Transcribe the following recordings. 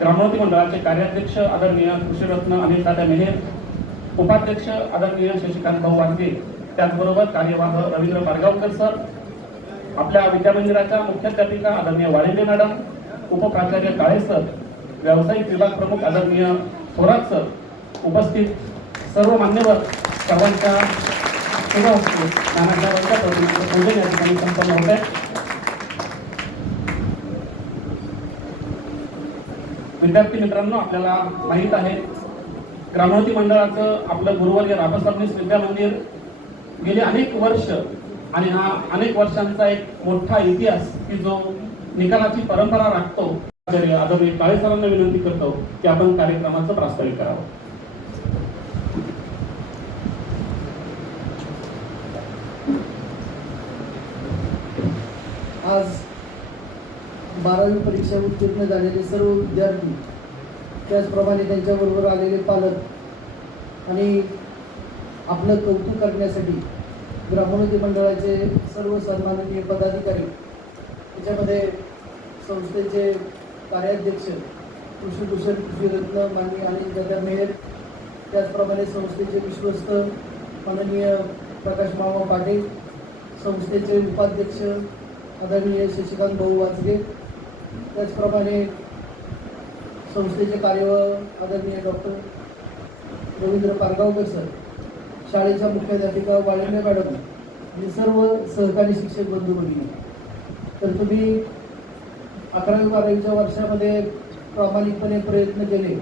ग्रामोन्नती मंडळाचे कार्याध्यक्ष आदरणीय कृषीरत्न अनिल दादा मेहेर उपाध्यक्ष आदरणीय शशिकांत भाऊ वाघे त्याचबरोबर कार्यवाह रवींद्र पारगावकर सर आपल्या विद्यामंदिराच्या मुख्याध्यापिका आदरणीय वाळिंबे मॅडम उपप्राचार्य काळे सर व्यावसायिक विभाग प्रमुख आदरणीय थोरात सर उपस्थित सर्व मान्यवर सर्वांच्या शुभ हस्ते नानासाहेबांच्या पूजन या ठिकाणी संपन्न होत आहे. विद्यार्थी मित्रांनो आपल्याला माहीत आहे ग्रामोन्नती मंडळाचं आपलं गुरुवर्य रामस्वामीस विद्या मंदिर गेली अनेक वर्ष आणि हा अनेक वर्षांचा एक मोठा इतिहास की जो निकालाची परंपरा राखतो. आदरणीय काळे सरांना विनंती करतो की आपण कार्यक्रमाचं प्रास्ताविक करावं. आज बारावी परीक्षा उत्तीर्ण झालेले सर्व विद्यार्थी त्याचप्रमाणे त्यांच्याबरोबर आलेले पालक आणि आपलं कौतुक करण्यासाठी ग्रामोन्नती मंडळाचे सर्व सन्माननीय पदाधिकारी त्याच्यामध्ये संस्थेचे कार्याध्यक्ष कृषीभूषण कृषीरत्न माननीय अनिल दादा मेहर त्याचप्रमाणे संस्थेचे विश्वस्त माननीय प्रकाश मामा पाटील संस्थेचे उपाध्यक्ष आदरणीय शशिकांत भाऊ वाचगे त्याचप्रमाणे संस्थेचे कार्यवाह आदरणीय डॉक्टर रवींद्र पारगावकर सर शाळेच्या मुख्याध्यापिका वाळिंबे मॅडम आणि सर्व सहकारी शिक्षक बंधू भगिनी. तर तुम्ही अकरावी बारावीच्या वर्षामध्ये प्रामाणिकपणे प्रयत्न केले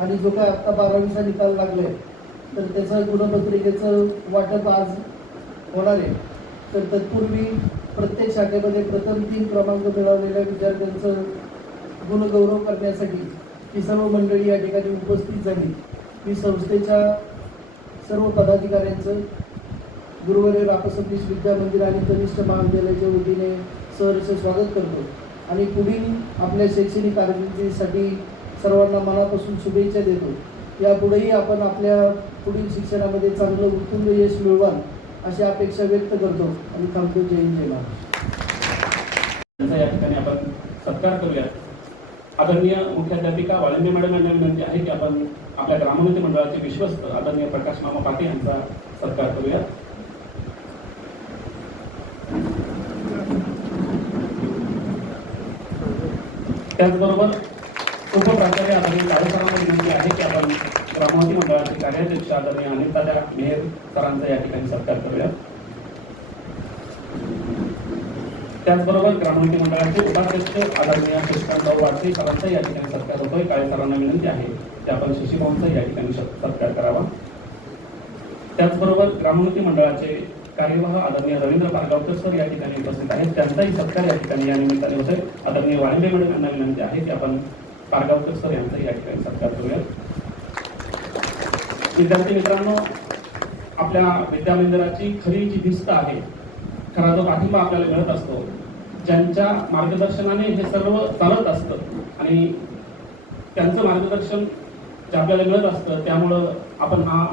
आणि जो काय आत्ता बारावीचा निकाल लागलाय तर त्याचं गुणपत्रिकेचं वाटप आज होणार आहे. तर तत्पूर्वी प्रत्येक शाखेमध्ये प्रथम तीन क्रमांक मिळवलेल्या विद्यार्थ्यांचं गुणगौरव करण्यासाठी ही सर्व मंडळी या ठिकाणी उपस्थित झाली. मी संस्थेच्या सर्व पदाधिकाऱ्यांचं गुरुवारी रापसतीश विद्या मंदिर आणि कनिष्ठ महाविद्यालयाच्या वतीने सहर्ष स्वागत करतो. आणि पुढील आपल्या शैक्षणिक कारकिर्दीसाठी सर्वांना मनापासून शुभेच्छा देतो. यापुढेही आपण आपल्या पुढील शिक्षणामध्ये चांगलं उत्तुंग यश मिळवाल अशी अपेक्षा व्यक्त करतो आणि थांबतो जय हिंद जय महाराष्ट्र या ठिकाणी आपण सत्कार करूया आदरणीय मुख्याध्यापिका वाळिंबे मॅडम यांना विनंती आहे की आपण आपल्या ग्रामोन्नती मंडळाचे विश्वस्त आदरणीय प्रकाश मामा पाटील यांचा सत्कार करूया त्याचबरोबर उपप्राचार्य आदरणीय कार्यक्रमाला विनंती आहे की आपण ग्रामोन्नती मंडळाचे कार्याध्यक्ष आदरणीय अनिताजा मेहर सरांचा या ठिकाणी सत्कार करूया. त्याचबरोबर ग्रामोन्नती मंडळाचे उपाध्यक्ष आदरणीय शशिकांतराव वाटसे सरांचा या ठिकाणी सत्कार होतोय. काळे सरांना विनंती आहे की आपण शशीभाऊंचा या ठिकाणी सत्कार करावा. त्याचबरोबर ग्रामोन्नती मंडळाचे कार्यवाह आदरणीय रवींद्र पारगावकर सर या ठिकाणी उपस्थित आहेत. त्यांचाही सत्कार या ठिकाणी या निमित्ताने होतोय. आदरणीय वाळिंबे मॅडम यांना विनंती आहे की आपण पारगावकर सर यांचा या ठिकाणी सत्कार करूया. विद्यार्थी मित्रांनो आपल्या विद्यामंदिराची खरी जी भिस्त आहे खरा जो पाठिंबा आपल्याला मिळत असतो ज्यांच्या मार्गदर्शनाने हे सर्व चालत असतं आणि त्यांचं मार्गदर्शन जे आपल्याला मिळत असतं त्यामुळं आपण हा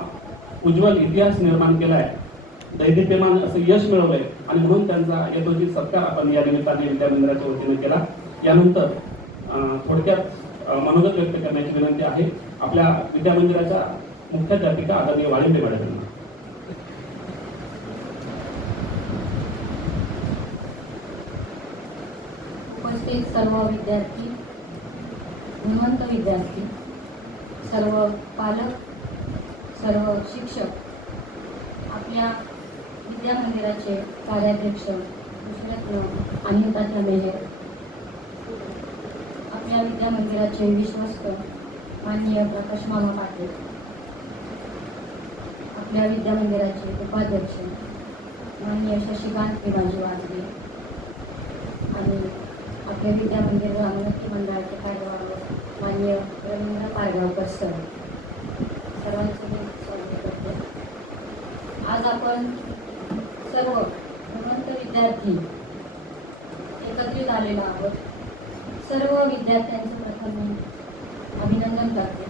उज्ज्वल इतिहास निर्माण केला आहे दैदिप्यमान असं यश मिळवलंय आणि म्हणून त्यांचा यथोचित सत्कार आपण या निमित्ताने विद्यामंदिराच्या वतीने केला. यानंतर थोडक्यात मनोगत व्यक्त करण्याची विनंती आहे. आपल्या विद्यामंदिराच्या मुख्याध्यापिका आदरणीय वाळिंबे मॅडम उपस्थित सर्व विद्यार्थी गुणवंत विद्यार्थी सर्व पालक सर्व शिक्षक आपल्या विद्या मंदिराचे कार्याध्यक्ष कृष्णरत्न अनिताच्या मेहर आपल्या विद्या मंदिराचे विश्वस्त माननीय प्रकाश मामा पाटील. आपल्या विद्यामंदिराचे उपाध्यक्ष माननीय शशिकांत पिमाजी वाजगे आणि आपल्या विद्या मंदिर ग्रामोन्नती मंडळाचे कार्यवाह मान्य रवींद्र पारगावकर सर. सर्वांचं मी स्वागत करते. आज आपण सर्व गुणवंत विद्यार्थी एकत्रित आलेलो आहोत. सर्व विद्यार्थ्यांचं प्रथम अभिनंदन करते.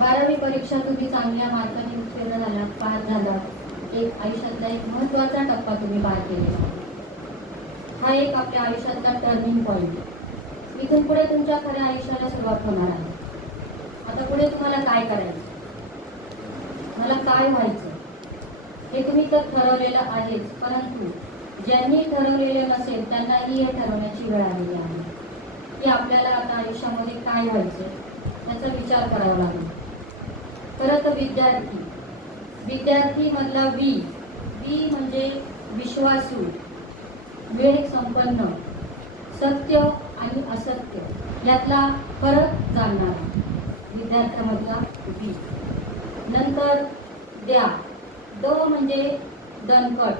बारावी परीक्षा तुम्ही चांगल्या मार्गाने उत्तीर्ण झाला पास झाला. एक आयुष्यातला एक महत्त्वाचा टप्पा तुम्ही पार केलेला हा एक आपल्या आयुष्यातला टर्निंग पॉईंट इथून पुढे तुमच्या खऱ्या आयुष्याला सुरुवात होणार आहे. आता पुढे तुम्हाला काय करायचं? मला काय व्हायचं? हे तुम्ही तर ठरवलेलं आहेच परंतु ज्यांनी ठरवलेले नसेल त्यांनाही हे ठरवण्याची वेळ आलेली आहे. की आपल्याला आता आयुष्यामध्ये काय व्हायचं त्याचा विचार करावा लागेल. परत विद्यार्थी. विद्यार्थी मधला वी. वी म्हणजे विश्वासू. वेळ संपन्न. सत्य आणि असत्य. यातला फरक जाणणार. विद्यार्थ्यामधला वी. नंतर द्या. द म्हणजे दणकट.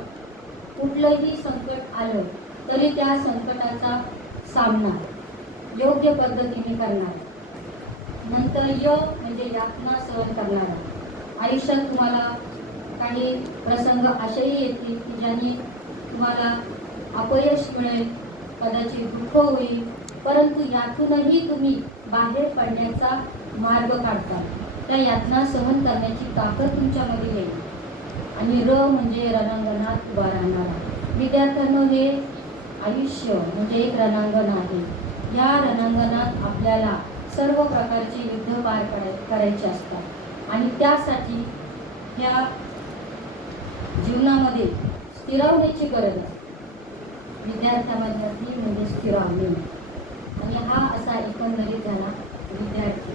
कुठलंही संकट आलं तरी त्या संकटाचा सामना योग्य पद्धतीने करणार. नंतर य म्हणजे यातना सहन करणारा. आयुष्यात तुम्हाला काही प्रसंग असेही येतील की ज्यांनी तुम्हाला अपयश मिळेल कदाचित दुःख होईल परंतु यातूनही तुम्ही बाहेर पडण्याचा मार्ग काढता. त्या यातना सहन करण्याची ताकद तुमच्यामध्ये येईल. आणि र म्हणजे रणांगणात उभा राहणारा. विद्यार्थ्यांनो हे आयुष्य म्हणजे एक रणांगण आहे. या रणांगणात आपल्याला सर्व प्रकारचे युद्ध पार कराय करायचे असतात. आणि त्यासाठी ह्या जीवनामध्ये स्थिरावण्याची गरज असते विद्यार्थ्यामधला ती म्हणजे स्थिरावणे. आणि हा असा एकंदरीत झाला विद्यार्थी.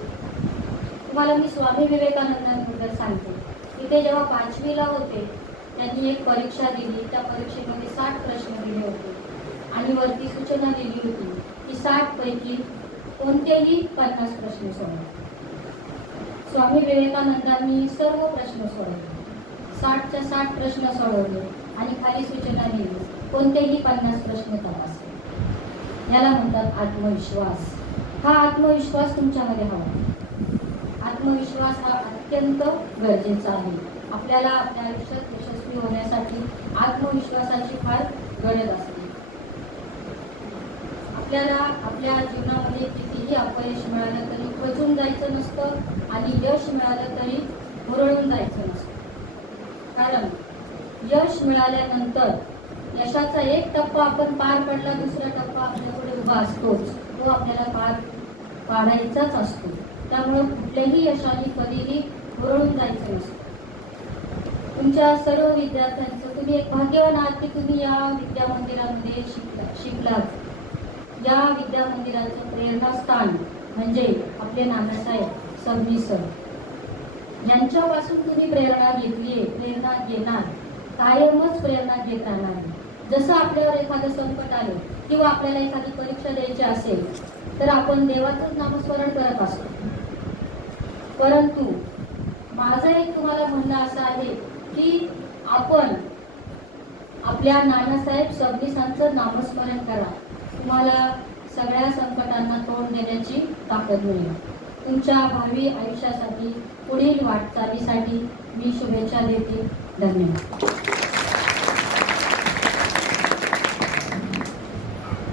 तुम्हाला मी स्वामी विवेकानंदांबद्दल सांगते. की ते जेव्हा पाचवीला होते त्यांनी एक परीक्षा दिली. त्या परीक्षेमध्ये साठ प्रश्न दिले होते. आणि वरती सूचना दिली होती की साठ पैकी कोणतेही पन्नास प्रश्न सोडवले स्वामी विवेकानंदांनी सर्व प्रश्न सोडवले. साठच्या साठ प्रश्न सोडवले आणि खाली सूचना दिली कोणतेही पन्नास प्रश्न तपासले. याला म्हणतात आत्मविश्वास. हा आत्मविश्वास तुमच्यामध्ये हवा. आत्मविश्वास हा अत्यंत गरजेचा आहे. आपल्याला आपल्या आयुष्यात यशस्वी होण्यासाठी आत्मविश्वासाची फार गरज असते. आपल्याला आपल्या जीवनामध्ये कितीही अपयश मिळालं तरी खचून जायचं नसतं आणि यश मिळालं तरी हुरळून जायचं नसतं. कारण यश मिळाल्यानंतर यशाचा एक टप्पा आपण पार पडला दुसरा टप्पा आपल्यापुढे उभा असतोच. तो आपल्याला पार पाडायचाच असतो. त्यामुळं कुठल्याही यशाने कधीही हुरळून जायचं नसतं. तुमच्या सर्व विद्यार्थ्यांचं तुम्ही एक भाग्यवान आहात की तुम्ही या विद्या मंदिरामध्ये शिकला शिकलात. या विद्या मंदिराचं प्रेरणास्थान म्हणजे आपले नानासाहेब सबनी सर. यांच्यापासून तुम्ही प्रेरणा घेतली प्रेरणा घेणार कायमच प्रेरणा घेत जसं आपल्यावर एखादं संकट आलं किंवा आपल्याला एखादी परीक्षा द्यायची असेल तर आपण देवाचंच नामस्मरण करत असतो. परंतु माझं एक तुम्हाला म्हणणं असं आहे की आपण आपल्या नानासाहेब सबनीसांचं नामस्मरण करा. तुम्हाला सगळ्या संकटांना तोंड देण्याची ताकद मिळेल. तुमच्या भावी आयुष्यासाठी पुढील वाटचालीसाठी मी शुभेच्छा देते. धन्यवाद.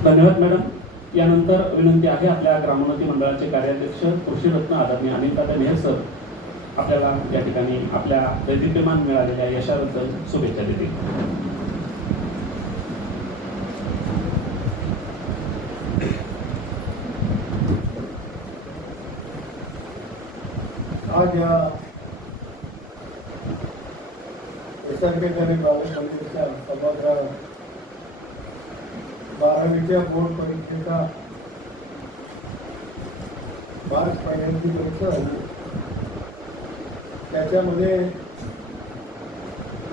धन्यवाद मॅडम. यानंतर विनंती आहे आपल्या ग्रामोन्नती मंडळाचे कार्याध्यक्ष कृषीरत्न आदरणीय अनिल नेहर सर आपल्याला या ठिकाणी आपल्या दैदिप्यमान मिळालेल्या यशाबद्दल शुभेच्छा देतील. आज या गरीब बालकांच्या समग्र बारावीच्या बोर्ड परीक्षेचा मार्च महिन्याची परीक्षा झाली त्याच्यामध्ये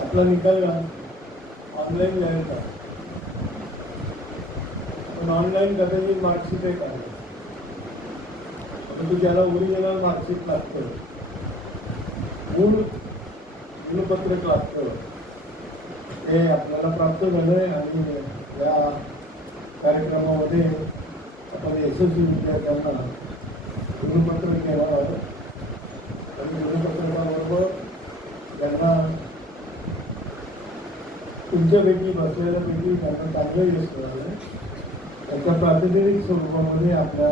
आपला निकाल ऑनलाईन द्यायचा पण ऑनलाईन कदाचित मार्कशीट एक आहे. परंतु ज्याला ओरिजिनल मार्कशीट लागतं मूळ गुणपत्रक लागतं ते आपल्याला प्राप्त झालंय आणि या कार्यक्रमामध्ये आपण यशस्वी विद्यार्थ्यांना गुणपत्रक देणार आहोत. आणि गुणपत्रकाबरोबर त्यांना तुमच्यापैकी बसलेल्यापैकी त्यांना चांगलं यश मिळालं त्याच्या प्रातिनिधिक स्वरूपामध्ये आपल्या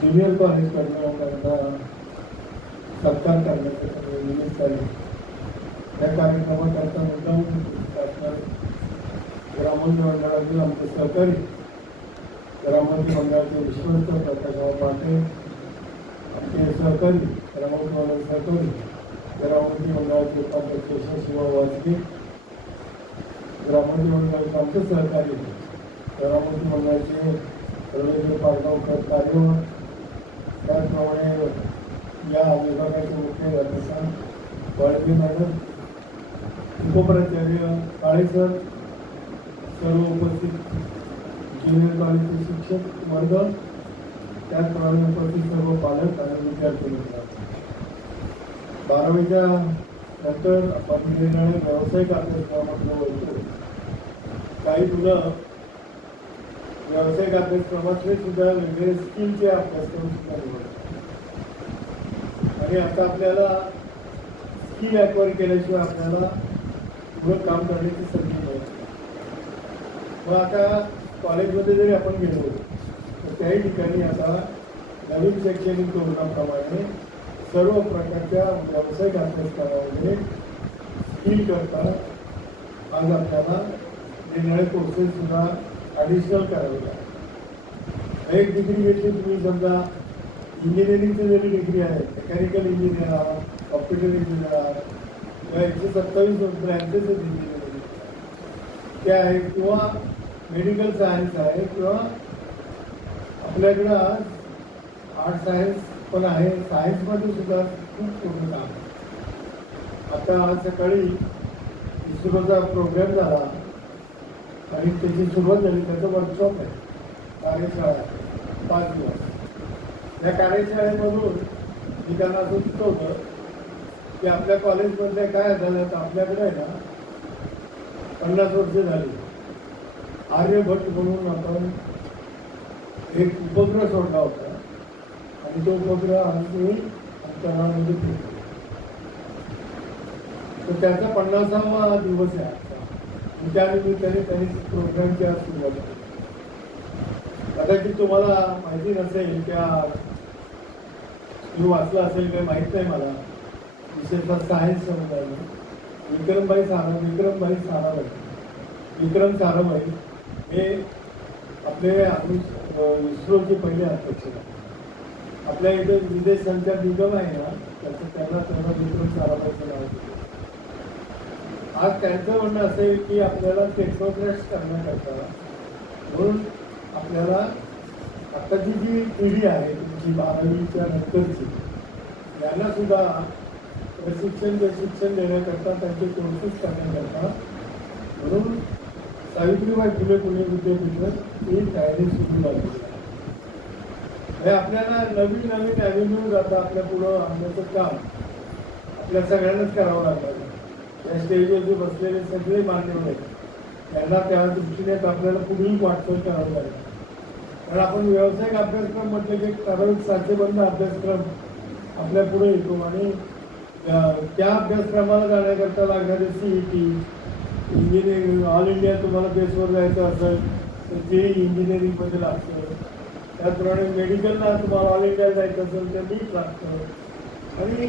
ज्युनियर कॉलेजकडनं त्यांचा सत्कार करण्याचं निमित्त आहे. त्या कार्यक्रमाकरता त्यांचा शासनात ग्रामोद्योग मंडळातील आमचे सहकारी ग्रामोद्योग मंडळाचे विश्वस्त प्रकाशराव पाटे आमचे सहकारी ग्रामोद्योग मंडळ सहकारी ग्रामोद्योग मंडळाचे उपाध्यक्ष शिवा वाजगे ग्रामोद्योग मंडळाचे आमचे सहकारी ग्रामोद्योग मंडळाचे रवींद्र पाटगावकर कार्यवाह त्याचप्रमाणे या विभागाचे मुख्य अध्यक्ष वाळके मॅडम उपप्राचार्य काळे सर सर्व उपस्थित ज्युनियर कॉलेजचे शिक्षक वर्ग त्याचप्रमाणे उपस्थित सर्व पालक आणि विद्यार्थी बारावीच्या नंतर आपण निर्णय व्यावसायिक अभ्यासक्रमातलं होतो काही मुलं व्यावसायिक अभ्यासक्रमातले सुद्धा वेगवेगळे स्किलचे अभ्यासक्रम सुद्धा निवडतात. आणि आता आपल्याला ही ॲपवर केल्याशिवाय आपल्याला पुढं काम करण्याची संधी मिळत मग आता कॉलेजमध्ये जरी आपण गेलो तर त्याही ठिकाणी आता नवीन शैक्षणिक धोरणाप्रमाणे सर्व प्रकारच्या व्यावसायिक अभ्यासक्रमामध्ये स्किल करता आज आपल्याला निर्णय कोर्सेस सुद्धा ॲडिशनल करावे लागतात. एक डिग्री घेतली तुम्ही समजा इंजिनिअरिंगचं जरी डिग्री आहे मेकॅनिकल इंजिनियर आहात कॉम्प्युटर इंजिनियर आहात किंवा एकशे सत्तावीस ब्रँचेस आहेत इंजिनिअरिंग. ते आहे किंवा मेडिकल सायन्स आहे किंवा आपल्याकडं आज आर्ट सायन्स पण आहे. सायन्समध्ये सुद्धा खूप मोठं काम आहे. आता आज सकाळी इस्रोचा प्रोग्राम झाला आणि त्याची सुरुवात झाली. त्याचं वर्कशॉप आहे. कार्यशाळा पाच दिवस. या कार्यशाळेमधून मी त्यांना असं सुचवलं की आपल्या कॉलेजमधल्या काय झालं तर आपल्याकडे आहे ना पन्नास वर्ष झाली. आर्यभट्ट म्हणून आपण एक उपग्रह सोडला होता. आणि तो उपग्रह आम्ही मी अंतराळामध्ये फिरतो तर त्याचा पन्नासावा दिवस आहे आजचा. त्यानिमित्ताने त्यांनी प्रोग्रामची आज सुरुवात केली. कदाचित तुम्हाला माहिती नसेल त्या मी वाचलं असेल काही माहीत नाही मला. विशेषतः सायन्स समुदायाला विक्रमबाई सारा विक्रमबाई साराबाई. विक्रम साराबाई हे आपले इस्रोचे पहिले अध्यक्ष. आपल्या इथे विदेश संचार निगम आहे ना त्याचं त्यांना त्यांना विक्रम साराबाईचं नाव होतं आज त्यांचं म्हणणं असेल की आपल्याला टेक्नोक्रेट्स करण्याकरता म्हणून आपल्याला आत्ताची जी पिढी आहे तुमची बारावीच्या नंतरची. यांना सुद्धा प्रशिक्षण प्रशिक्षण देण्याकरता त्यांचे कोर्सेस करण्याकरता म्हणून सावित्रीबाई फुले पुणे विद्यापीठात ही तयारी सुरू झालेली हे आपल्याला नवीन नवीन ॲव्हेन्यू आता आपल्या पुढं आणण्याचं काम आपल्या सगळ्यांनाच करावं लागणार या स्टेजवरती बसलेले सगळे मान्यवर आहेत. त्यांना त्या दृष्टीने आपल्याला पुढील वाटचाल करावं लागेल. तर आपण व्यावसायिक अभ्यासक्रम म्हटलं की एक ठराविक साचेबंद अभ्यासक्रम आपल्या पुढे येतो आणि त्या- अभ्यासक्रमाला जाण्याकरता लागणारे C E T engineering all India तुम्हाला बेसवर जायचं असेल तर ते इंजिनिअरिंगमध्ये लागतं त्याचप्रमाणे मेडिकलला तुम्हाला ऑल इंडिया जायचं असेल तर नीट लागतं. आणि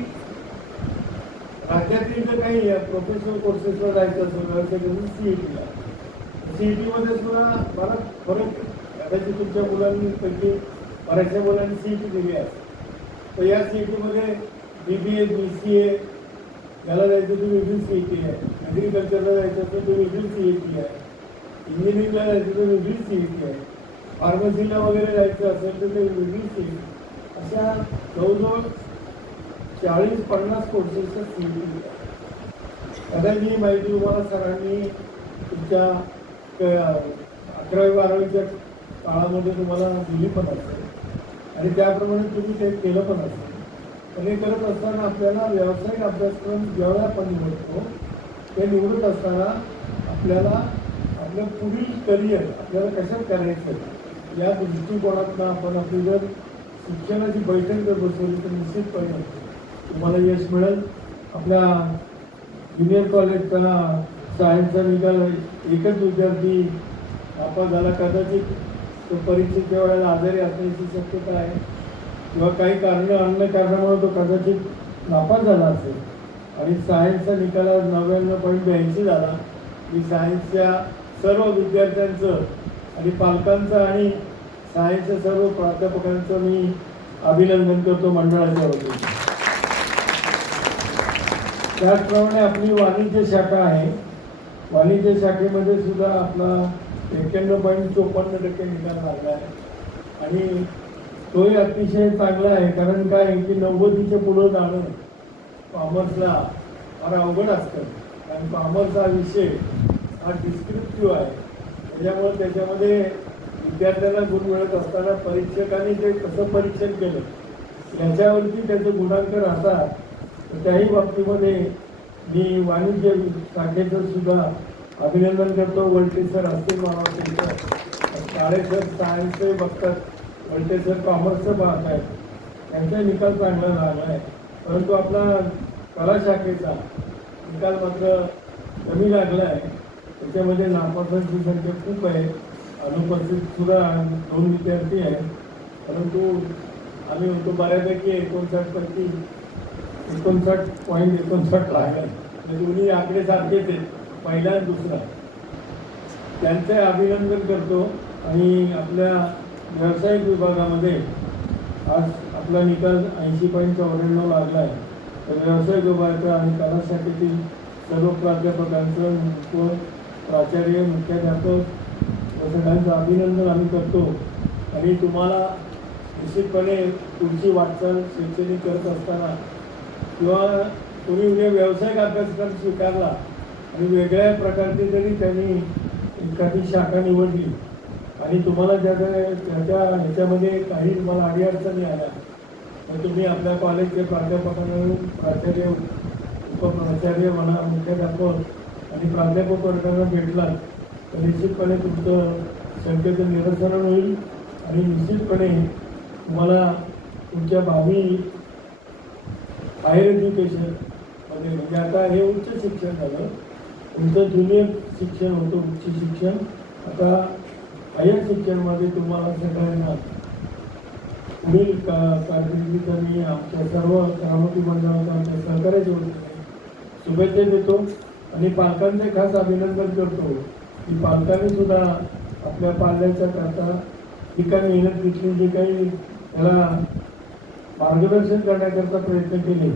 राज्यातील जर काही प्रोफेशनल कोर्सेसला जायचं असेल व्यवसाय सी म्हणजे ई टीला सी ई टीमध्ये सुद्धा मला फरक कदाचित तुमच्या मुलांनी पैकी बऱ्याचशा मुलांनी सी ई टी दिली आहे. तर या सी ई टीमध्ये B B A B C A याला जायचं तर वेगळी सी ई टी आहे. ॲग्रिकल्चरला जायचं असेल तर वेगळी सी ई टी आहे. इंजिनिअरिंगला जायचं तर वेगळी सी ई टी आहे. फार्मसीला वगैरे जायचं असेल तर ते वेगळी सी ई टी अशा जवळजवळ चाळीस पन्नास कोर्सेसच्या सी ई टी कदाचित ही माहिती तुम्हाला सरांनी तुमच्या अकरावी बारावीच्या काळामध्ये तुम्हाला दिली पण असेल आणि त्याप्रमाणे तुम्ही ते केलं पण असेल पण हे करत असताना आपल्याला व्यावसायिक अभ्यासक्रम ज्यावेळेला आपण निवडतो ते निवडत असताना आपल्याला आपलं पुढील करिअर आपल्याला कशात करायचं या दृष्टिकोनातनं आपण आपली जर शिक्षणाची बैठक जर बसवली तर निश्चितपणे तुम्हाला यश मिळेल. आपल्या ज्युनियर कॉलेजचा सायन्सचा निकाल एकच विद्यार्थी नापास झाला कदाचित तो परीक्षेच्या वेळेला आजारी असण्याची शक्यता आहे किंवा काही कारण अन्य कारणामुळे तो कदाचित नापास झाला असेल आणि सायन्सचा निकाल आज नव्याण्णव पॉईंट ब्याऐंशी झाला मी सायन्सच्या सर्व विद्यार्थ्यांचं आणि पालकांचं आणि सायन्सच्या सर्व प्राध्यापकांचं मी अभिनंदन करतो मंडळाच्या वतीने. त्याचप्रमाणे आपली वाणिज्य शाखा आहे. वाणिज्य शाखेमध्ये सुद्धा आपला एक्क्याण्णव पॉईंट चोपन्न टक्के निकाल लागला आहे. आणि तोही अतिशय चांगला आहे कारण काय की नव्वदीच्या पुढं जाणं कॉमर्सला फार अवघड असतं. कारण कॉमर्स हा विषय हा डिस्क्रिप्टिव्ह आहे. त्याच्यामुळे त्याच्यामध्ये विद्यार्थ्यांना गुण मिळत असताना परीक्षकांनी ते कसं परीक्षण केलं याच्यावरती त्याचे गुणांक राहतात त्याही बाबतीमध्ये मी वाणिज्य शाखेचं सुद्धा अभिनंदन करतो वलटे सर असतील मला वाटतं काळे सर बघतात वलटे सर कॉमर्सचं पाहत आहेत. त्यांचा निकाल चांगला झाला आहे. परंतु आपला कला शाखेचा निकाल मात्र कमी लागला आहे. त्याच्यामध्ये नापासांची संख्या खूप आहे. अनुपस्थित सुद्धा दोन विद्यार्थी आहेत. परंतु आम्ही म्हणतो बऱ्यापैकी एकोणसाठपैकी एकोणसाठ पॉईंट एकोणसाठ लागले म्हणजे दोन्ही आकडे सारखेच आहेत. पहिला दुसरा. त्यांचे अभिनंदन करतो आणि आपल्या व्यावसायिक विभागामध्ये आज आपला निकाल ऐंशी पॉईंट चौऱ्याण्णव लागला आहे तर व्यावसायिक विभागाच्या आणि कलाशाखेतील सर्व प्राध्यापकांचं व प्राचार्य मुख्याध्यापक व सगळ्यांचं अभिनंदन आम्ही करतो. आणि तुम्हाला निश्चितपणे पुढची वाटचाल शैक्षणिक करत असताना किंवा तुम्ही उद्या व्यावसायिक अभ्यासक्रम स्वीकारला आणि वेगळ्या प्रकारची जरी त्यांनी एखादी शाखा निवडली आणि तुम्हाला ज्याच्या त्याच्या ह्याच्यामध्ये काही तुम्हाला अडीअडचणी आल्या तर तुम्ही आपल्या कॉलेजचे प्राध्यापकांना प्राचार्य उपप्राचार्य म्हणा मुख्याध्यापक आणि प्राध्यापक वर्गांना भेटला तर निश्चितपणे तुमचं शंकेचं निरसरण होईल आणि निश्चितपणे तुम्हाला तुमच्या भावी हायर एज्युकेशनमध्ये म्हणजे आता हे उच्च शिक्षण झालं तुमचं ज्युनियर शिक्षण होतं उच्च शिक्षण. आता हायर शिक्षणमध्ये तुम्हाला सगळ्यांना पुढील का कारकिर्दीचा मी आमच्या सर्व करामती मंडळाचा आमच्या सहकार्याच्या वतीने शुभेच्छा देतो आणि पालकांचे खास अभिनंदन करतो की पालकांनी सुद्धा आपल्या पाल्याच्या करता जी काही मेहनत घेतली जे काही त्याला मार्गदर्शन करण्याकरता प्रयत्न केले.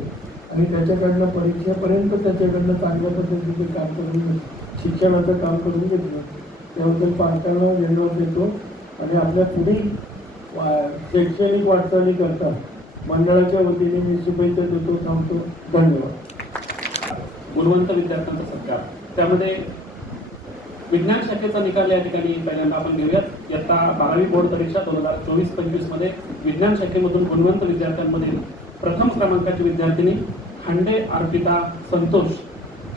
आणि त्याच्याकडनं परीक्षेपर्यंत त्याच्याकडनं चांगल्या पद्धतीचे काम करून शिक्षणाचं काम करून घेतलं. त्याबद्दल पालकांना धन्यवाद देतो. आणि आपल्या पुढील वा- शैक्षणिक वाटचाली करता मंडळाच्या वतीने मी शुभेच्छा देतो थांबतो. धन्यवाद. गुणवंत विद्यार्थ्यांचा सत्कार. त्यामध्ये विज्ञान शाखेचा निकाल या ठिकाणी पहिल्यांदा आपण घेऊयात. इयत्ता बारावी बोर्ड परीक्षा दोन हजार चोवीस पंचवीसमध्ये विज्ञान शाखेमधून गुणवंत विद्यार्थ्यांमध्ये प्रथम क्रमांकाची विद्यार्थिनी खंडे अर्पिता संतोष.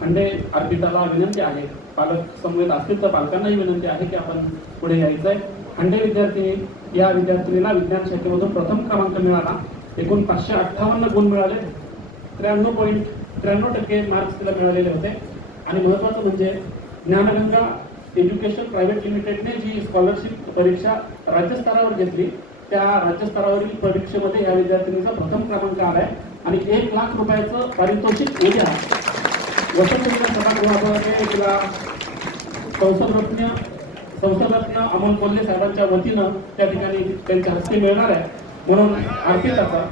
खंडे अर्पिताला विनंती आहे पालक समवेत असतील तर पालकांनाही विनंती आहे की आपण पुढे यायचं आहे खंडे विद्यार्थिनी या विद्यार्थिनीला विज्ञान शाखेमधून प्रथम क्रमांक मिळाला. एकूण पाचशे अठ्ठावन्न गुण मिळाले. त्र्याण्णव पॉईंट त्र्याण्णव टक्के मार्क्स तिला मिळालेले होते. आणि महत्त्वाचं म्हणजे ज्ञानगंगा एज्युकेशन प्रायव्हेट लिमिटेडने जी स्कॉलरशिप परीक्षा राज्यस्तरावर घेतली त्या राज्यस्तरावरील परीक्षेमध्ये या विद्यार्थिनीचा प्रथम क्रमांक आला आहे आणि एक लाख रुपयाचं पारितोषिक उद्या वसंत सभागृहाद्वारे तिला संसदरत्न संसदरत्न अमोल कोल्हे साहेबांच्या वतीनं त्या ठिकाणी त्यांच्या हस्ते मिळणार आहे. म्हणून अर्पिताचा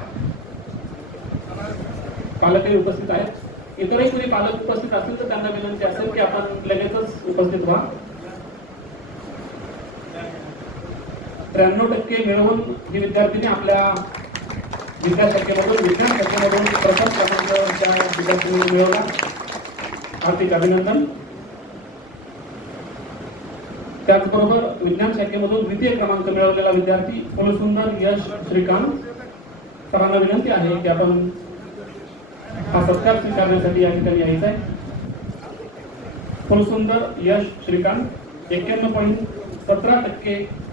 पालकही उपस्थित आहेत. इतरही कोणी पालक उपस्थित असतील तर त्यांना विनंती असेल की आपण लगेचच उपस्थित व्हा. त्र्याण्णव टक्के मिळवून ही विद्यार्थिनी आपल्या विद्या शाखेमधून विज्ञान शाखेमधून प्रथम क्रमांक त्या विद्यार्थ्यांनी मिळवला. हार्दिक अभिनंदन. त्याचबरोबर विज्ञान शाखेमधून द्वितीय क्रमांक मिळवलेला विद्यार्थी फुलसुंदर यश श्रीकांत. सरांना विनंती आहे की आपण हा सत्कार स्वीकारण्यासाठी या ठिकाणी यायचं आहे. फुलसुंदर यश श्रीकांत एक्क्याण्णव पॉईंट सतरा टक्के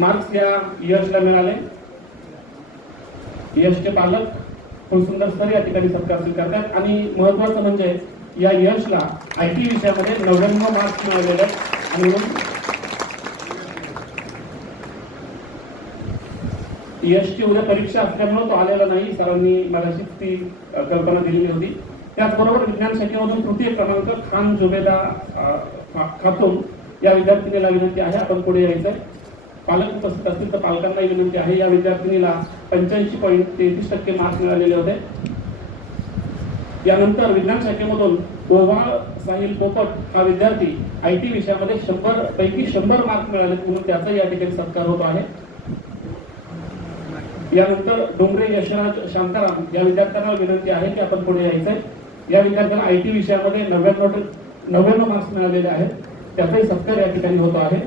मार्क्स या यशला मिळाले. यशचे पालक फुलसुंदर सर या ठिकाणी सत्कार स्वीकारतात. आणि महत्वाचं म्हणजे या यशला आय टी विषयामध्ये नव्याण्णव मार्क्स मिळालेले आहेत आणि म्हणून यशची उद्या परीक्षा असल्यामुळे तो आलेला नाही. सरांनी मलाशीच ती कल्पना दिलेली होती. त्याचबरोबर विज्ञान शाखेमधून तृतीय क्रमांक खान जुबेदा खातून या विद्यार्थिनीला विनंती आहे. आपण पुढे यायचं आहे पालक उपस्थित असतील तर पालकांना विनंती आहे. या विद्यार्थिनीला पंच्याऐंशी पॉईंट तेहतीस टक्के मार्क मिळालेले होते. यानंतर विज्ञान शाखेमधून ओव्हाळ साहिल पोपट हा विद्यार्थी आय टी विषयामध्ये शंभर पैकी शंभर मार्क मिळाले म्हणून त्याचा या ठिकाणी सत्कार होतो आहे. यानंतर डोंगरे यशराज शांताराम या विद्यार्थ्यांना विनंती आहे की आपण पुढे यायचं आहे या विद्यार्थ्यांना आय टी विषयामध्ये नव्याण्णव नव्याण्णव मार्क्स मिळालेले आहेत. त्याचाही सत्कार या ठिकाणी होतो आहे.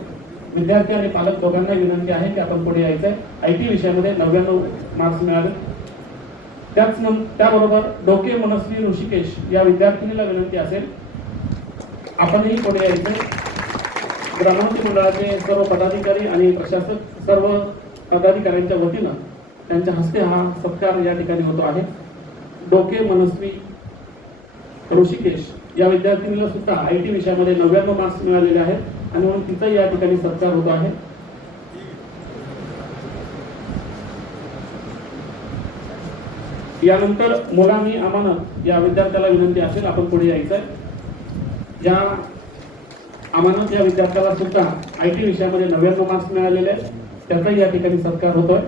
विद्यार्थी आणि पालक दोघांना विनंती आहे की आपण पुढे यायचं आहे आय टी विषयामध्ये नव्याण्णव मार्क्स मिळाले. त्याच नं- त्याबरोबर डोके मनस्वी ऋषिकेश या विद्यार्थिनीला विनंती असेल आपणही पुढे यायचं ग्रामोन्नती मंडळाचे सर्व पदाधिकारी आणि प्रशासक सर्व पदाधिकाऱ्यांच्या वतीनं त्यांच्या हस्ते हा सत्कार या ठिकाणी होतो आहे. डोके मनस्वी ऋषिकेश या विद्यार्थिनीला सुद्धा आय टी विषयामध्ये नव्याण्णव मार्क्स मिळालेले आहेत. आणि म्हणून तिचा या ठिकाणी सत्कार होत आहे. यानंतर मुलामी अमानत या विद्यार्थ्याला विनंती असेल आपण पुढे यायचंय. या अमानत या विद्यार्थ्याला सुद्धा आय टी विषयामध्ये नव्याण्णव मार्क्स मिळालेले आहेत त्याचाही या ठिकाणी सत्कार होतोय.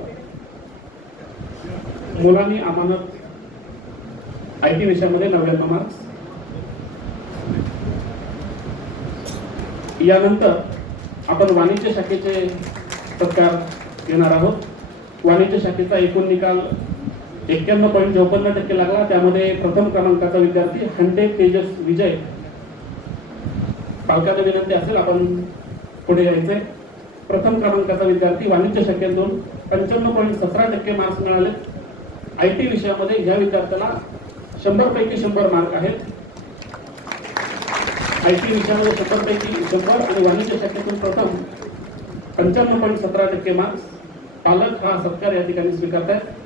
मुलांनी अमानत आय टी विषयामध्ये नव्याण्णव मार्क्स यानंतर आपण वाणिज्य शाखेचे सत्कार घेणार आहोत. वाणिज्य शाखेचा एकूण निकाल एक्क्याण्णव पॉईंट चौपन्न टक्के लागला. त्यामध्ये प्रथम क्रमांकाचा विद्यार्थी हंडे तेजस विजय पालकांना विनंती असेल आपण पुढे यायचंय. प्रथम क्रमांकाचा विद्यार्थी वाणिज्य शाखेतून पंच्याण्णव पॉईंट सतरा टक्के मार्क्स मिळाले. आय टी विषयामध्ये ह्या विद्यार्थ्याला शंभर पैकी शंभर मार्क आहेत. आय टी विषयामध्ये शंभर शंभर आणि वाणिज्य शाखेतून प्रथम पंच्याण्णव पॉईंट सतरा टक्के मार्क्स. पालक हा सत्कार या ठिकाणी स्वीकारत आहेत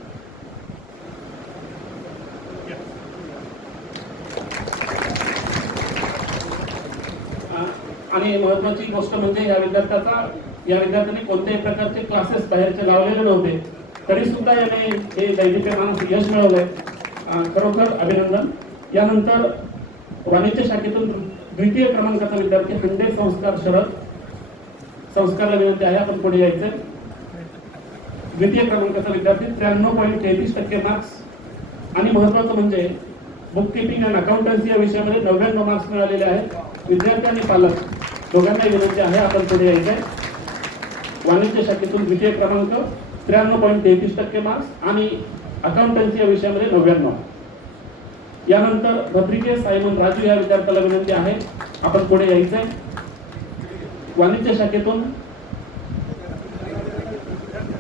आणि महत्वाची गोष्ट म्हणजे या विद्यार्थ्याचा या विद्यार्थ्यांनी कोणत्याही प्रकारचे क्लासेस बाहेरचे लावलेले नव्हते. तरी सुद्धा याने हे दैदिप्यमान यश मिळवलंय. खरोखर अभिनंदन. यानंतर वाणिज्य शाखेतून द्वितीय क्रमांकाचा विद्यार्थी हंडे संस्कार शरद. संस्कारला विनंती आहे आपण पुढे यायचं. द्वितीय क्रमांकाचा विद्यार्थी त्र्याण्णव पॉईंट तेहतीस टक्के मार्क्स आणि महत्वाचं म्हणजे बुक किपिंग अँड अकाउंटन्सी या विषयामध्ये नव्याण्णव मार्क्स मिळालेले आहेत. विद्यार्थी आणि पालक दोघांना विनंती आहे आपण पुढे यायचंय. वाणिज्य शाखेतून द्वितीय क्रमांक त्र्याण्णव पॉईंट तेहतीस टक्के मार्क्स आणि अकाउंटन्सी या विषयामध्ये नव्याण्णव. यानंतर भद्रिके सायमन राजू या विद्यार्थ्याला विनंती आहे आपण पुढे यायचंय. वाणिज्य शाखेतून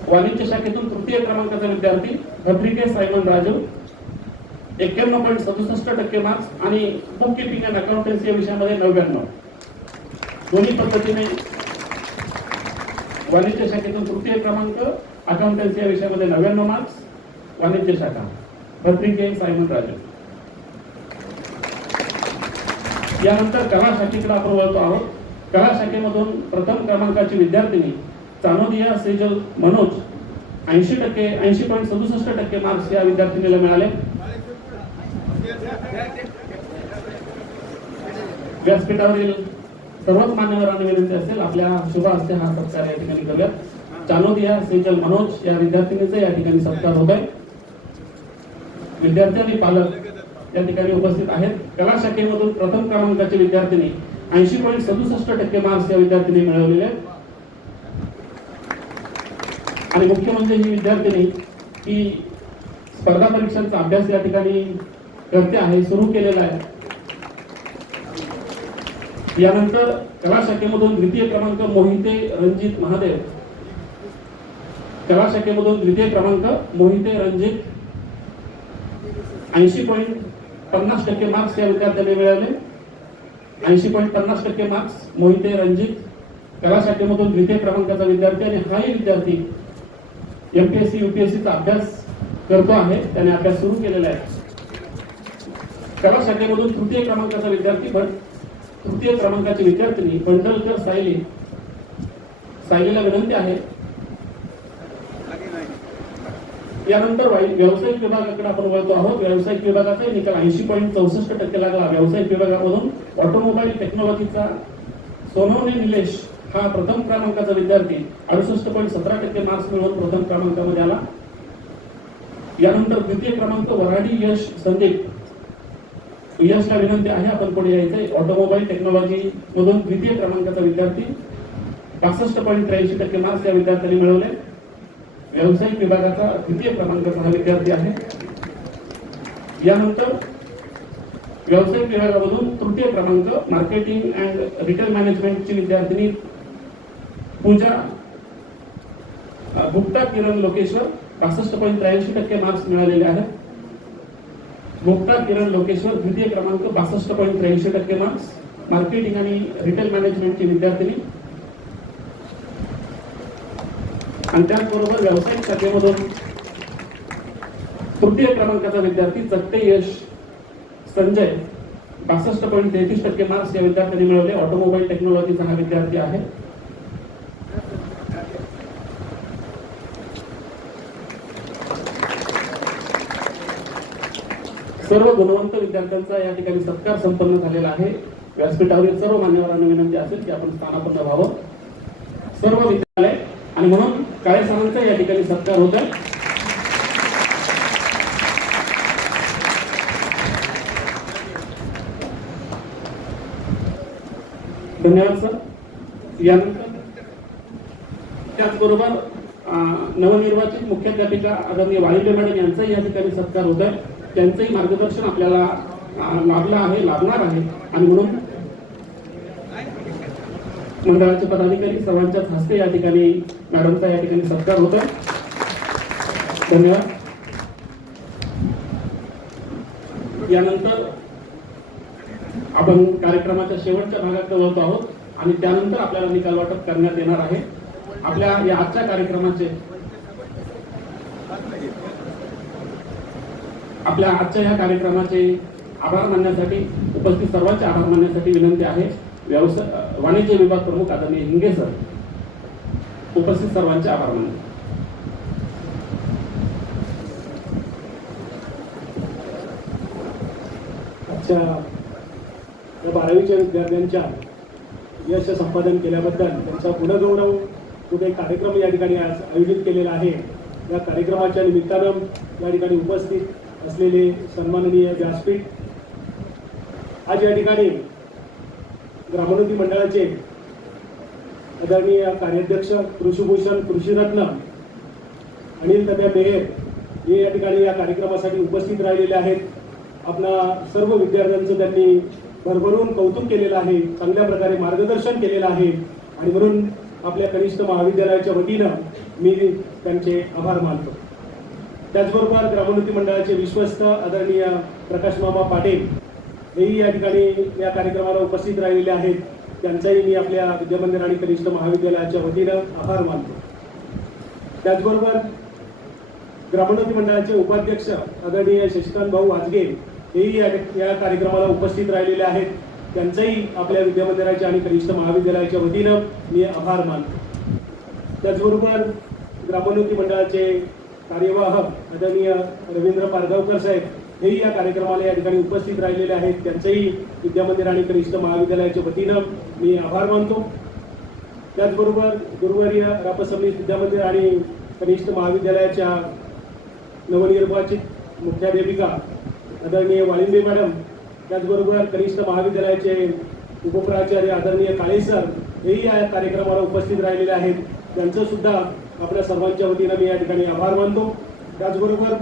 वाणिज्य शाखेतून तृतीय क्रमांकाचा विद्यार्थी भद्रिके सायमन राजू. एक्क्याण्णव पॉईंट सदुसष्ट टक्के मार्क्स आणि बुक किपिंग अँड अकाउंटन्सी या विषयामध्ये नव्याण्णव. दोन्ही पद्धतीने वाणिज्य शाखेतून तृतीय क्रमांक अकाउंटन्सी या विषयामध्ये नव्याण्णव मार्क्स वाणिज्य शाखा. भद्रिके सायमन राजू. यानंतर कला शाखेकडे आपण वळतो आहोत. कला शाखेमधून प्रथम क्रमांकाची विद्यार्थिनी चानोदिया सेजल मनोज ऐंशी टक्के ऐंशी पॉईंट सदुसष्ट टक्के मार्क्स या विद्यार्थिनीला मिळाले. व्यासपीठावरील सर्वच मान्यवरांनी विनंती असेल आपल्या शुभ हस्ते हा सत्कार या ठिकाणी करूयात चानोदिया सेजल मनोज या विद्यार्थिनीचा या ठिकाणी सत्कार होत आहे. विद्यार्थी आणि पालक या ठिकाणी उपस्थित आहेत. कला शाखेमधून प्रथम क्रमांकाची विद्यार्थिनी ऐंशी पॉईंट सदुसष्ट टक्के मार्क्स या विद्यार्थिनी मिळवलेले आहेत. आणि मुख्य म्हणजे ही विद्यार्थिनी ही स्पर्धा परीक्षांचा अभ्यास या ठिकाणी करते आहे सुरू केलेला आहे. यानंतर कला शाखेमधून द्वितीय क्रमांक मोहिते रणजित महादेव. कला शाखेमधून द्वितीय क्रमांक मोहिते रणजित. ऐंशी पॉईंट पन्नास टक्के मार्क्स या विद्यार्थ्याला मिळाले. ऐंशी पॉईंट पन्नास टक्के मार्क्स मोहिते रणजित कलाशाखेमधून द्वितीय क्रमांकाचा विद्यार्थी आणि हाही विद्यार्थी एम पी एस सी युपीएससीचा अभ्यास करतो आहे. त्याने अभ्यास सुरू केलेला आहे. कलाशाखेमधून तृतीय क्रमांकाचा विद्यार्थी पण तृतीय क्रमांकाची विद्यार्थिनी बंडलकर सायली सायलीला विनंती आहे यानंतर वाई- व्यावसायिक विभागाकडे आपण वळतो आहोत. व्यावसायिक विभागाचा निकाल ऐंशी पॉईंट चौसष्ट टक्के लागला. व्यावसायिक विभागामधून ऑटोमोबाईल टेक्नॉलॉजीचा सोनवणे निलेश हा प्रथम क्रमांकाचा विद्यार्थी. अडुसष्ट पॉईंट सतरा टक्के मार्क्स मिळवून प्रथम क्रमांकामध्ये आला. यानंतर द्वितीय क्रमांक वराडी यश संदीप. यशला विनंती आहे आपण पुढे यायचंय. ऑटोमोबाईल टेक्नॉलॉजी मधून द्वितीय क्रमांकाचा विद्यार्थी. पासष्ट पॉईंट त्र्याऐंशी टक्के मार्क्स या विद्यार्थ्यांनी मिळवले. व्यावसायिक विभागाचा द्वितीय क्रमांकाचा हा विद्यार्थी आहे. यानंतर व्यावसायिक विभागामधून तृतीय क्रमांक मार्केटिंग अँड रिटेल मॅनेजमेंटची विद्यार्थिनी पूजा गुप्ता किरण लोकेश्वर पासष्ट पॉईंट त्र्याऐंशी टक्के मार्क्स मिळालेले आहेत. गुप्ता किरण लोकेश्वर द्वितीय क्रमांक बासष्ट पॉईंट त्र्याऐंशी टक्के मार्क्स. मार्केटिंग आणि रिटेल मॅनेजमेंटची विद्यार्थिनी आणि त्याचबरोबर व्यावसायिक शाखेमधून तृतीय क्रमांकाचा विद्यार्थी चत्ते यश संजय बासष्ट पॉईंट तेहतीस टक्के मार्क्स या विद्यार्थ्यांनी मिळवले. ऑटोमोबाईल टेक्नॉलॉजीचा हा विद्यार्थी आहे. सर्व गुणवंत विद्यार्थ्यांचा या ठिकाणी सत्कार संपन्न झालेला आहे. व्यासपीठावरील सर्व मान्यवरांना विनंती असेल की आपण स्थानापन्न व्हावं. सर्व विद्यालय आणि म्हणून काळे सरांचा या ठिकाणी सत्कार होत आहे. धन्यवाद सर. यानंतर त्याचबरोबर नवनिर्वाचित मुख्याध्यापिका आदरणीय वाळिंबे मॅडम यांचाही या ठिकाणी सत्कार होत आहे. त्यांचंही मार्गदर्शन आपल्याला लाभलं आहे लाभणार आहे. आणि म्हणून मंडळाचे पदाधिकारी सर्वांच्याच हस्ते या ठिकाणी मॅडमचा या ठिकाणी सत्कार होत आहे धन्यवाद. यानंतर आपण कार्यक्रमाच्या शेवटच्या भागात वळतो आहोत आणि त्यानंतर आपल्याला निकाल वाटप करण्यात येणार आहे. आपल्या या आजच्या कार्यक्रमाचे आपल्या आजच्या या कार्यक्रमाचे आभार मानण्यासाठी उपस्थित सर्वांचे आभार मानण्यासाठी विनंती आहे. व्यवसाय वाणिज्य विभाग प्रमुख आदरणीय हिंगे सर उपस्थित सर्वांचे आभार मानले. आजच्या या बारावीच्या विद्यार्थ्यांच्या यश संपादन केल्याबद्दल त्यांचा गुणगौरव कुठे कार्यक्रम या ठिकाणी आज आयोजित केलेला आहे या कार्यक्रमाच्या निमित्तानं या ठिकाणी उपस्थित असलेले सन्माननीय व्यासपीठ आज या ठिकाणी ग्रामोन्नती मंडळाचे आदरणीय कार्याध्यक्ष कृषीभूषण कृषीरत्न अनिल तब्या मेहेर हे या ठिकाणी या कार्यक्रमासाठी उपस्थित राहिलेले आहेत. आपल्या सर्व विद्यार्थ्यांचं त्यांनी भरभरून कौतुक केलेलं आहे चांगल्या प्रकारे मार्गदर्शन केलेलं आहे आणि म्हणून आपल्या कनिष्ठ महाविद्यालयाच्या वतीनं मी त्यांचे आभार मानतो. त्याचबरोबर ग्रामोन्नती मंडळाचे विश्वस्त आदरणीय प्रकाश मामा पाटील हेही या ठिकाणी या कार्यक्रमाला उपस्थित राहिलेले आहेत. त्यांचाही मी आपल्या विद्यामंदिर आणि कनिष्ठ महाविद्यालयाच्या वतीनं आभार मानतो. त्याचबरोबर ग्रामोन्नती मंडळाचे उपाध्यक्ष आदरणीय शशिकांत भाऊ वाजगे हेही या या कार्यक्रमाला उपस्थित राहिलेले आहेत. त्यांचाही आपल्या विद्यामंदिराच्या आणि कनिष्ठ महाविद्यालयाच्या वतीनं मी आभार मानतो. त्याचबरोबर ग्रामोन्नती मंडळाचे कार्यवाह आदरणीय रवींद्र पारगावकर साहेब हेही या कार्यक्रमाला या ठिकाणी उपस्थित राहिलेले आहेत. त्यांचंही विद्यामंदिर आणि कनिष्ठ महाविद्यालयाच्या वतीनं मी आभार मानतो. त्याचबरोबर गुरुवारी रापसमनीस विद्यामंदिर आणि कनिष्ठ महाविद्यालयाच्या नवनिर्वाचित मुख्याध्यापिका आदरणीय वाळिंबे मॅडम त्याचबरोबर कनिष्ठ महाविद्यालयाचे उपप्राचार्य आदरणीय काळे सर हेही या कार्यक्रमाला उपस्थित राहिलेले आहेत. त्यांचं सुद्धा आपल्या सर्वांच्या वतीनं मी या ठिकाणी आभार मानतो. त्याचबरोबर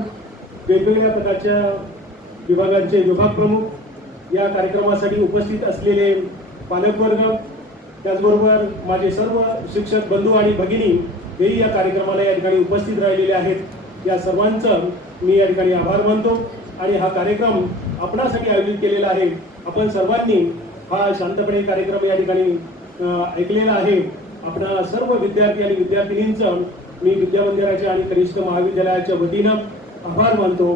वेगवेगळ्या प्रकारच्या विभागांचे विभाग प्रमुख या कार्यक्रमासाठी उपस्थित असलेले पालकवर्ग त्याचबरोबर माझे सर्व शिक्षक बंधू आणि भगिनी हेही या कार्यक्रमाला या ठिकाणी उपस्थित राहिलेले आहेत. या सर्वांचं मी या ठिकाणी आभार मानतो आणि हा कार्यक्रम आपणासाठी आयोजित केलेला आहे. आपण सर्वांनी हा शांतपणे कार्यक्रम या ठिकाणी ऐकलेला आहे. आपणा सर्व विद्यार्थी आणि विद्यार्थिनींचं मी विद्यामंदिराच्या आणि कनिष्ठ महाविद्यालयाच्या वतीनं आभार मानतो